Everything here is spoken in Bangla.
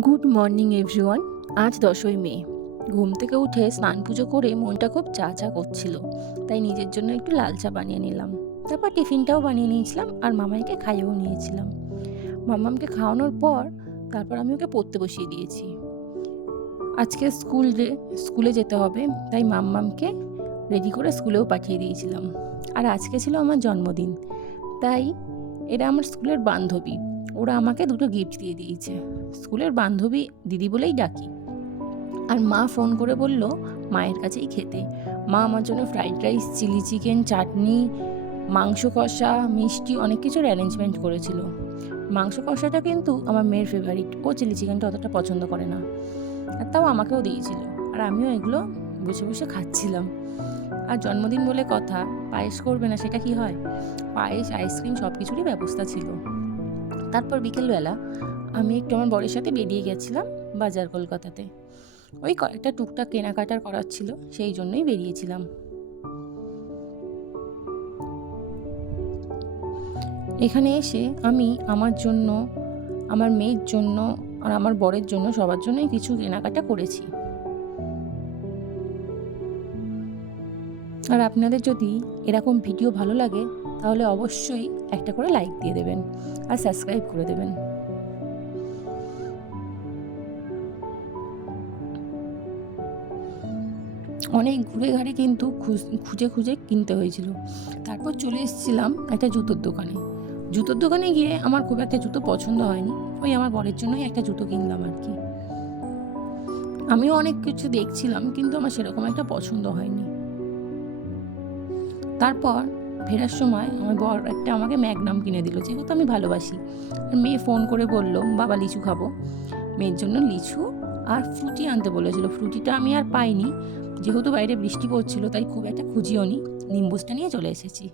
Good morning everyone. আজ 10ই মে। ঘুম থেকে উঠে স্নান পুজো করে মনটা খুব চা চা করছিল, তাই নিজের জন্য একটু লাল চা বানিয়ে নিলাম। তারপর টিফিনটাও বানিয়ে নিয়েছিলাম আর মামাইকে খাইয়েও নিয়েছিলাম। মামামকে খাওয়ানোর পর তারপর আমি ওকে পড়তে বসিয়ে দিয়েছি। আজকে স্কুলে যেতে হবে, তাই মাম্মামকে রেডি করে স্কুলেও পাঠিয়ে দিয়েছিলাম। আর আজকে ছিল আমার জন্মদিন, তাই এরা আমার স্কুলের বান্ধবী। ওরা আমাকে দুটো গিফট দিয়ে দিয়েছে। স্কুলের বান্ধবী দিদি বলেই ডাকি। আর মা ফোন করে বলল মায়ের কাছেই খেতে। মা আমার জন্য ফ্রাইড রাইস, চিলি চিকেন, চাটনি, মাংস কষা, মিষ্টি অনেক কিছুর অ্যারেঞ্জমেন্ট করেছিল। মাংস কষাটা কিন্তু আমার মেয়ের ফেভারিট, ও চিলি চিকেনটা অতটা পছন্দ করে না, আর তাও আমাকেও দিয়েছিল। আর আমিও এগুলো বসে বসে খাচ্ছিলাম। আর জন্মদিন বলে কথা, পায়েস করবে না সেটা কি হয়? পায়েস, আইসক্রিম সব কিছুরই ব্যবস্থা ছিল। তারপর বিকেলবেলা আমি একটু আমার বরের সাথে বেরিয়ে গেছিলাম বাজার কলকাতাতে। ওই কয়েকটা টুকটাক কেনাকাটার করার ছিল, সেই জন্যই বেরিয়েছিলাম। এখানে এসে আমি আমার জন্য, আমার মেয়ের জন্য আর আমার বরের জন্য সবার জন্যই কিছু কেনাকাটা করেছি। আর আপনাদের যদি এরকম ভিডিও ভালো লাগে তাহলে অবশ্যই একটা করে লাইক দিয়ে দেবেন আর সাবস্ক্রাইব করে দেবেন। অনেক ঘুরে ঘাড়ে কিন্তু খুঁজে খুঁজে কিনতে হয়েছিল। তারপর চলে এসেছিলাম একটা জুতোর দোকানে। জুতোর দোকানে গিয়ে আমার খুব একটা জুতো পছন্দ হয়নি, ওই আমার বরের জন্যই একটা জুতো কিনলাম আর কি। আমিও অনেক কিছু দেখছিলাম, কিন্তু আমার সেরকম একটা পছন্দ হয়নি। তারপর ফেরার সময় আমার বর একটা আমাকে ম্যাগনাম কিনে দিল, যেহেতু আমি ভালোবাসি। আর মেয়ে ফোন করে বলল বাবা লিচু খাবো। মেয়ের জন্য লিচু আর ফ্রুটি আনতে বলেছিল। ফ্রুটিটা আমি আর পাইনি, যেহেতু বাইরে বৃষ্টি পড়ছিল তাই খুব একটা খুঁজিও নি, নিম্বুসটা নিয়ে চলে এসেছি।